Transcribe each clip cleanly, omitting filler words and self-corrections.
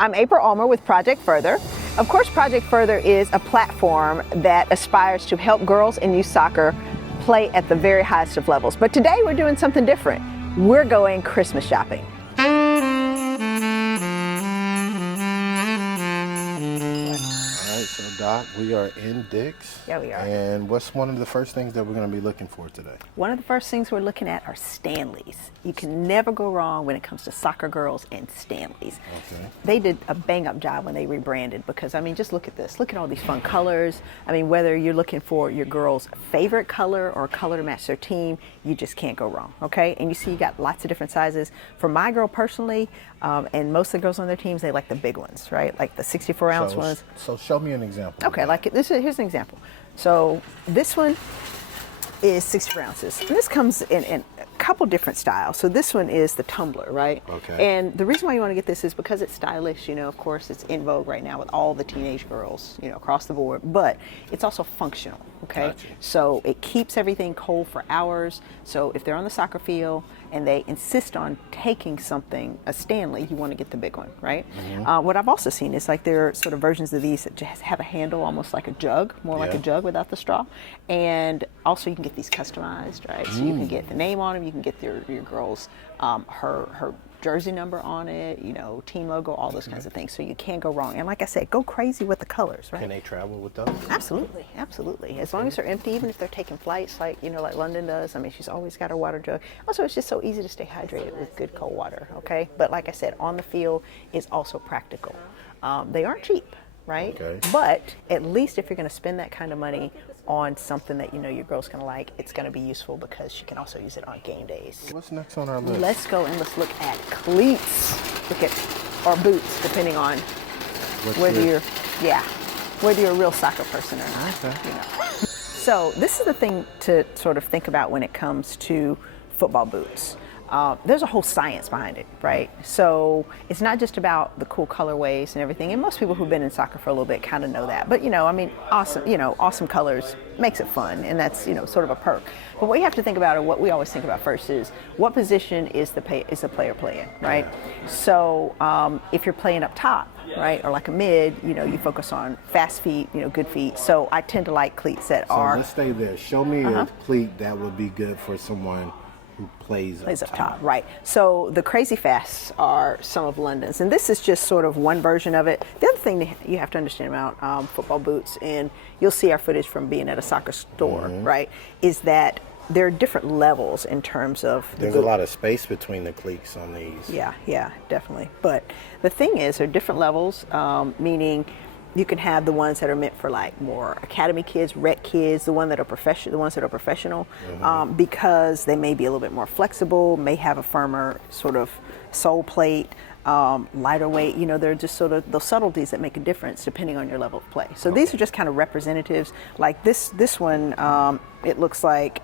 I'm April Ulmer with Project Further. Of course, Project Further is a platform that aspires to help girls in youth soccer play at the very highest of levels. But today we're doing something different. We're going Christmas shopping. So Doc, we are in Dick's. Yeah, we are. And what's one of the first things that we're going to be looking for today? One of the first things we're looking at are Stanleys. You can never go wrong when it comes to soccer girls and Stanleys. Okay. They did a bang-up job when they rebranded because, I mean, just look at this. Look at all these fun colors. I mean, whether you're looking for your girl's favorite color or color to match their team, you just can't go wrong, okay? And you see you got lots of different sizes. For my girl personally, and most of the girls on their teams, they like the big ones, right? Like the 64-ounce ones. So show me an example. Okay, like here's an example. So this one is 64 ounces. And this comes in a couple different styles. So this one is the tumbler, right? Okay. And the reason why you want to get this is because it's stylish. You know, of course, it's in vogue right now with all the teenage girls, you know, across the board. But it's also functional, okay? Gotcha. So it keeps everything cold for hours. So if they're on the soccer field and they insist on taking something, a Stanley, you want to get the big one, right? Mm-hmm. What I've also seen is like there are sort of versions of these that just have a handle almost like a jug, more like a jug without the straw. And also you can get these customized, right? So you can get the name on them, you can get your girl's, her jersey number on it, you know, team logo, all those kinds of things. So you can't go wrong. And like I said, go crazy with the colors, right? Can they travel with those? Absolutely, absolutely. As long as they're empty, even if they're taking flights like, you know, like London does. I mean, she's always got her water jug. Also, it's just so easy to stay hydrated with good cold water, okay? But like I said, on the field is also practical. They aren't cheap, right? Okay. But at least if you're going to spend that kind of money on something that you know your girl's going to like, it's going to be useful because she can also use it on game days. What's next on our list? Let's go and let's look at cleats. Look at, or boots, depending on whether you're a real soccer person or not. Okay. You know. So this is the thing to sort of think about when it comes to football boots. There's a whole science behind it, right? So it's not just about the cool colorways and everything. And most people who've been in soccer for a little bit kind of know that. But you know, I mean, awesome colors makes it fun, and that's, you know, sort of a perk. But what you have to think about, or what we always think about first, is what position is the player playing, right? So if you're playing up top, right, or like a mid, you know, you focus on fast feet, you know, good feet. So I tend to like cleats that are. So let's stay there. Show me a cleat that would be good for someone who plays up top. Right. So the Crazy Fasts are some of London's, and this is just sort of one version of it. The other thing that you have to understand about football boots, and you'll see our footage from being at a soccer store, right, is that there are different levels in terms of There's a lot of space between the cleats on these. Yeah, definitely. But the thing is, there are different levels, meaning you can have the ones that are meant for like more academy kids, rec kids, the ones that are professional, because they may be a little bit more flexible, may have a firmer sort of sole plate, lighter weight. You know, they're just sort of those subtleties that make a difference depending on your level of play. So these are just kind of representatives. Like this one, it looks like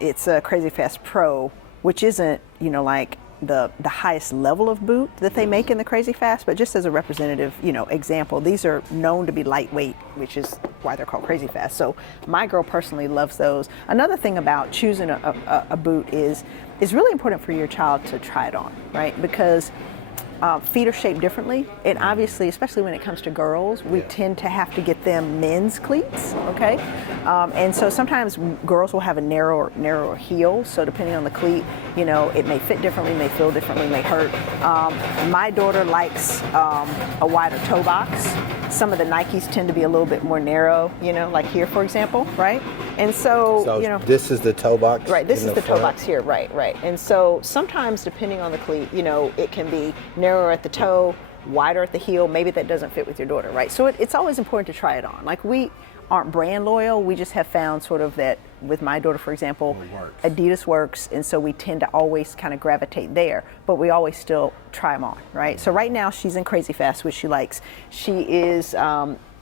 it's a Crazy Fast Pro, which isn't, you know, like the highest level of boot that they make in the Crazy Fast, but just as a representative, you know, example, these are known to be lightweight, which is why they're called Crazy Fast. So my girl personally loves those. Another thing about choosing a boot is really important for your child to try it on, right? Because feet are shaped differently, and obviously, especially when it comes to girls, we tend to have to get them men's cleats, okay? And so sometimes girls will have a narrower heel, so depending on the cleat, you know, it may fit differently, may feel differently, may hurt. My daughter likes a wider toe box. Some of the Nikes tend to be a little bit more narrow, you know, like here, for example, right? And so you know, this is the toe box? Right, this is the toe box here, right. And so sometimes, depending on the cleat, you know, it can be narrower at the toe, wider at the heel. Maybe that doesn't fit with your daughter, right? So it's always important to try it on. Like, we aren't brand loyal. We just have found sort of that with my daughter, for example, Adidas works, and so we tend to always kind of gravitate there, but we always still try them on, right? So right now she's in Crazy Fast, which she likes. She is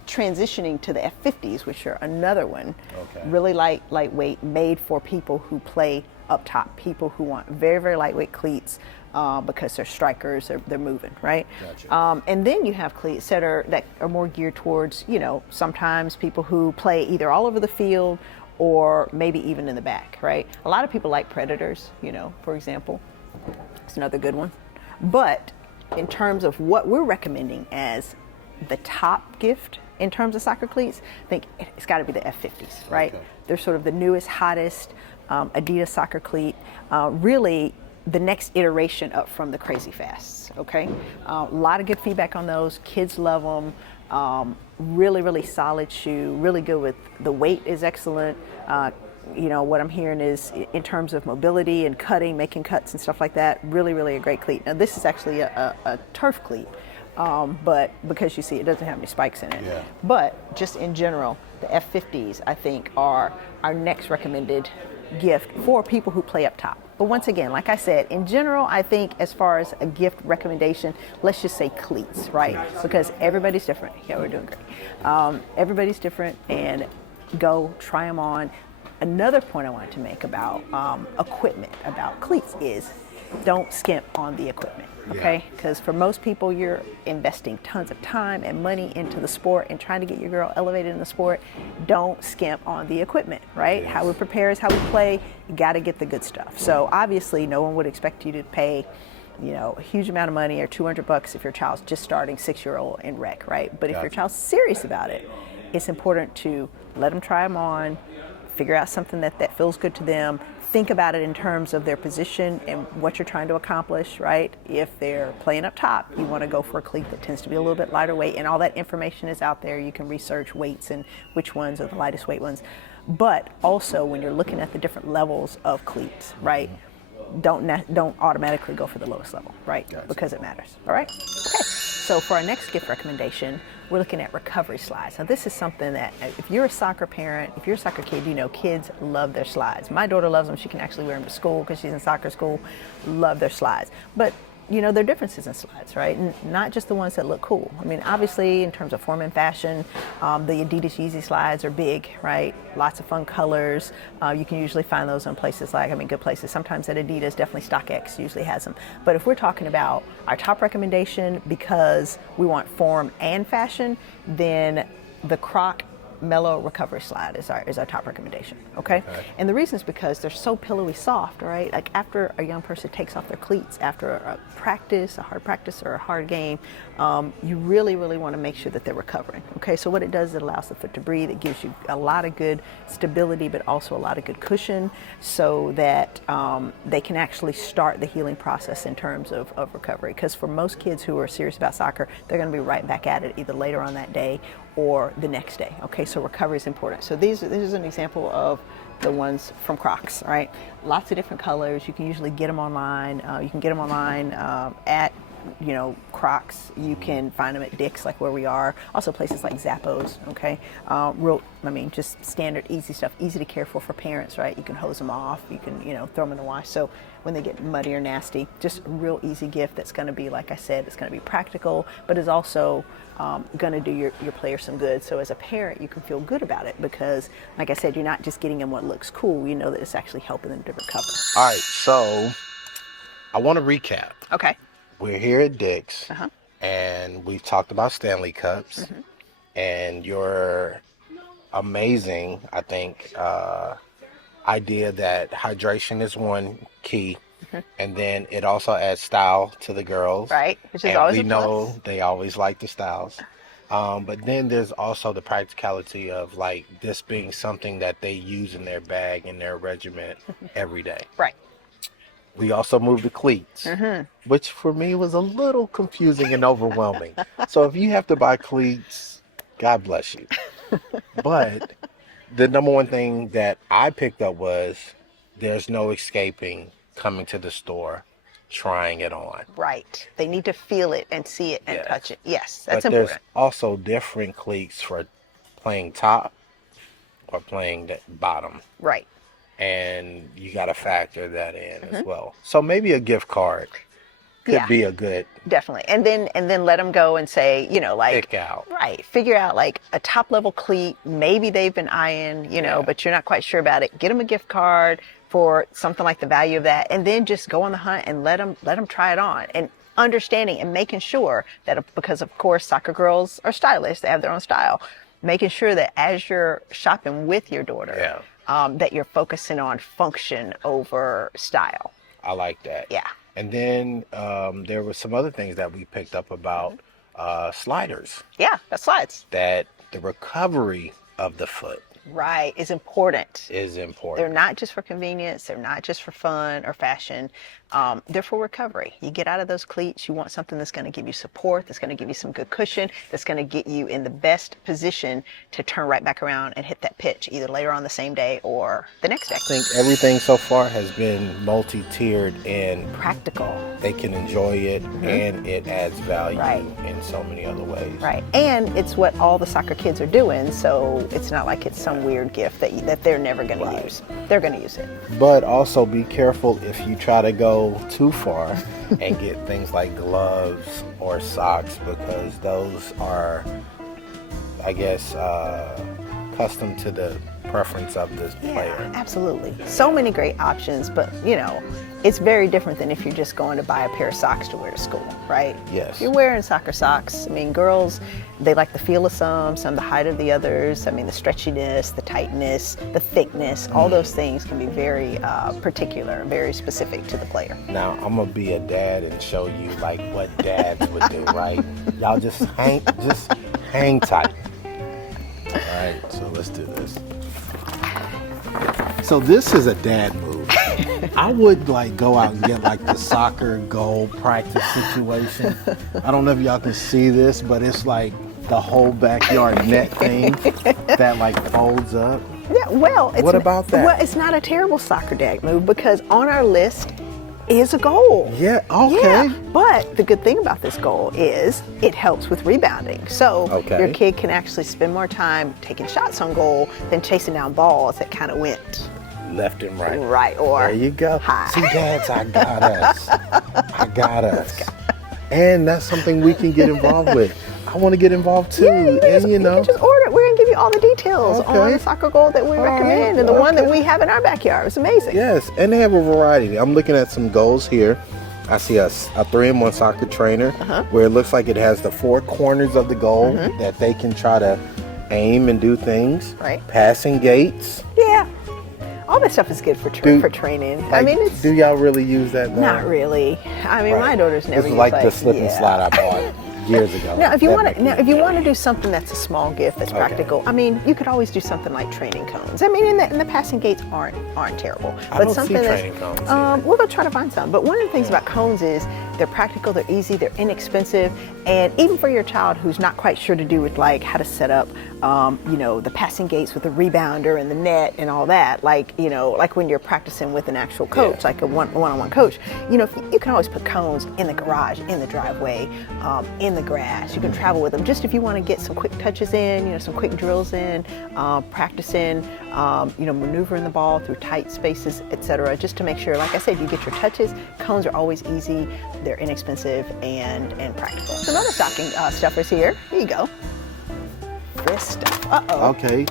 transitioning to the F50s, which are another one, really lightweight, made for people who play up top, people who want very, very lightweight cleats, because they're strikers, they're moving, right? Gotcha. And then you have cleats that are more geared towards, you know, sometimes people who play either all over the field or maybe even in the back, right? A lot of people like Predators, you know, for example. It's another good one. But in terms of what we're recommending as the top gift in terms of soccer cleats, I think it's got to be the F50s, right? Okay. They're sort of the newest, hottest Adidas soccer cleat. Really, the next iteration up from the Crazy Fasts. Okay, a lot of good feedback on those. Kids love them. Really, really solid shoe. Really good with the weight is excellent. You know, what I'm hearing is in terms of mobility and cutting, making cuts and stuff like that, really, really a great cleat. Now this is actually a turf cleat, but because you see it doesn't have any spikes in it. Yeah. But just in general, the F50s I think are our next recommended gift for people who play up top. But once again, like I said, in general, I think as far as a gift recommendation, let's just say cleats, right? Because everybody's different. Yeah, we're doing great. Everybody's different, and go try them on. Another point I wanted to make about equipment, about cleats, is don't skimp on the equipment, okay? Because for most people, you're investing tons of time and money into the sport and trying to get your girl elevated in the sport. Don't skimp on the equipment, right? Yes. How we prepare is how we play. You got to get the good stuff. So obviously, no one would expect you to pay, you know, a huge amount of money or $200 if your child's just starting 6-year-old in rec, right? But if your child's serious about it, it's important to let them try them on, figure out something that feels good to them. Think about it in terms of their position and what you're trying to accomplish, right? If they're playing up top, you want to go for a cleat that tends to be a little bit lighter weight, and all that information is out there. You can research weights and which ones are the lightest weight ones. But also, when you're looking at the different levels of cleats, right? Don't automatically go for the lowest level, right? Gotcha. Because it matters, all right? Okay, so for our next gift recommendation, we're looking at recovery slides. Now this is something that if you're a soccer parent, if you're a soccer kid, you know kids love their slides. My daughter loves them. She can actually wear them to school because she's in soccer school. Love their slides. But you know, there are differences in slides, right? Not just the ones that look cool. I mean, obviously, in terms of form and fashion, the Adidas Yeezy Slides are big, right? Lots of fun colors. You can usually find those in places like, good places. Sometimes at Adidas, definitely StockX usually has them. But if we're talking about our top recommendation because we want form and fashion, then the Croc Mellow Recovery Slide is our top recommendation, okay? And the reason is because they're so pillowy soft, right? Like after a young person takes off their cleats, after a practice, a hard practice or a hard game, you really, really want to make sure that they're recovering, okay? So what it does, it allows the foot to breathe. It gives you a lot of good stability, but also a lot of good cushion so that they can actually start the healing process in terms of recovery. Because for most kids who are serious about soccer, they're going to be right back at it either later on that day or the next day, okay? So recovery is important. So this is an example of the ones from Crocs, right? Lots of different colors. You can usually get them online. You can get them online at, you know, Crocs. You can find them at Dick's, like where we are. Also places like Zappos, okay? Just standard, easy stuff, easy to care for parents, right? You can hose them off. You can, you know, throw them in the wash. So when they get muddy or nasty, just a real easy gift that's going to be, like I said, it's going to be practical, but is also going to do your player some good. So as a parent, you can feel good about it because, like I said, you're not just getting them what looks cool. You know that it's actually helping them to recover. All right, so I want to recap. Okay. We're here at Dick's, and we've talked about Stanley Cups, and your amazing, I think, idea that hydration is one key, and then it also adds style to the girls. Right, which is and always we a plus. know they always like the styles. But then there's also the practicality of like this being something that they use in their bag, in their regiment every day. Right. We also moved to cleats, which for me was a little confusing and overwhelming. So if you have to buy cleats, God bless you. But the number one thing that I picked up was there's no escaping coming to the store, trying it on. Right. They need to feel it and see it and touch it. Yes, that's but important. There's also different cleats for playing top or playing the bottom. Right. And you got to factor that in as well. So maybe a gift card could be a good, definitely. And then let them go and say, you know, like, pick out. Right. Figure out like a top level cleat. Maybe they've been eyeing, you know, but you're not quite sure about it. Get them a gift card for something like the value of that, and then just go on the hunt and let them try it on, and understanding and making sure that, because of course soccer girls are stylish, they have their own style, making sure that as you're shopping with your daughter, that you're focusing on function over style. I like that. Yeah. And then there were some other things that we picked up about sliders, Yeah, that's slides. that the recovery of the foot Right, is important. is They're important. not just for convenience. They're not just for fun or fashion. They're for recovery. You get out of those cleats, you want something that's going to give you support, that's going to give you some good cushion, that's going to get you in the best position to turn right back around and hit that pitch, either later on the same day or the next day. I think everything so far has been multi-tiered, and Practical. they can enjoy it, and it adds value Right. in so many other ways. Right, and it's what all the soccer kids are doing, so it's not like it's some weird gift that they're never going to use. They're going to use it. But also be careful if you try to go too far and get things like gloves or socks, because those are, I guess, custom to the preference of the player. Absolutely. So many great options, but it's very different than if you're just going to buy a pair of socks to wear to school, right? Yes. If you're wearing soccer socks, I mean, girls, they like the feel of some the height of the others. I mean, the stretchiness, the tightness, the thickness, all those things can be very particular, very specific to the player. Now, I'm gonna be a dad and show you like what dads would do, right? Y'all just hang tight. All right, so let's do this. So this is a dad move. I would like go out and get like the soccer goal practice situation. I don't know if y'all can see this, but it's like the whole backyard net thing that like folds up. Yeah, well, What about that? Well, it's not a terrible soccer dad move, because on our list is a goal. Yeah, okay. Yeah, but the good thing about this goal is it helps with rebounding. So Okay. your kid can actually spend more time taking shots on goal than chasing down balls that kind of went Left and right. right or There you go. high. See, dads, I got us. I got us. And that's something we can get involved with. I want to get involved too. Yeah, you and can just order it. We're gonna give you all the details Okay. on the soccer goal that we recommend and the one that we have in our backyard. It's amazing. Yes, and they have a variety. I'm looking at some goals here. I see a 3-in-1 soccer trainer where it looks like it has the 4 corners of the goal that they can try to aim and do things. Right. Passing gates. Yeah. All this stuff is good for training. I Like, mean, it's do y'all really use that now? not really. I mean, my daughter's never This is used like the slip and yeah. slide I bought years ago. Now, if you That want makes to, me if you want to enjoy do something that's a small gift, that's Okay. practical. I mean, you could always do something like training cones. I mean, and the passing gates aren't terrible. I But don't something see that's, training cones either. we're gonna try to find some. But one of the things about cones is they're practical, they're easy, they're inexpensive, and even for your child who's not quite sure to do with like how to set up, the passing gates with the rebounder and the net and all that. Like when you're practicing with an actual coach, Yeah. like a one-on-one coach. You can always put cones in the garage, in the driveway, in the grass. You can travel with them just if you want to get some quick touches in, some quick drills in, practicing, maneuvering the ball through tight spaces, etc. Just to make sure, like I said, you get your touches. Cones are always easy, they're inexpensive and practical. Some other stocking stuffers here. Here you go. This stuff. Uh-oh. Okay,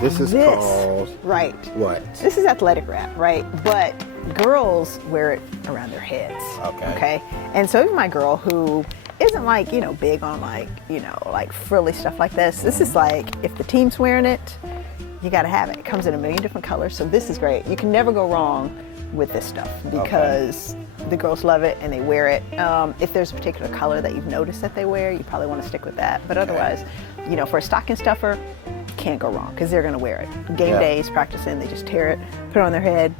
this is called Right. what? This is athletic wrap, right? But girls wear it around their heads. Okay. And so even my girl who isn't like, big on like frilly stuff like this is like, if the team's wearing it, you got to have it. It comes in a million different colors, so this is great. You can never go wrong with this stuff because the girls love it and they wear it. If there's a particular color that you've noticed that they wear, you probably want to stick with that. But otherwise, for a stocking stuffer, can't go wrong because they're going to wear it. Game days, practicing, they just tear it, put it on their head.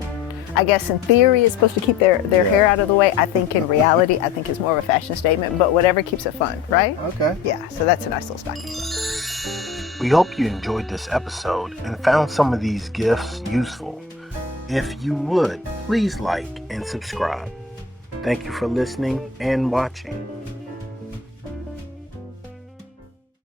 I guess in theory it's supposed to keep their hair out of the way. I think in reality, I think it's more of a fashion statement, but whatever keeps it fun, right? Okay. Yeah, so that's a nice little stocking. We hope you enjoyed this episode and found some of these gifts useful. If you would, please like and subscribe. Thank you for listening and watching.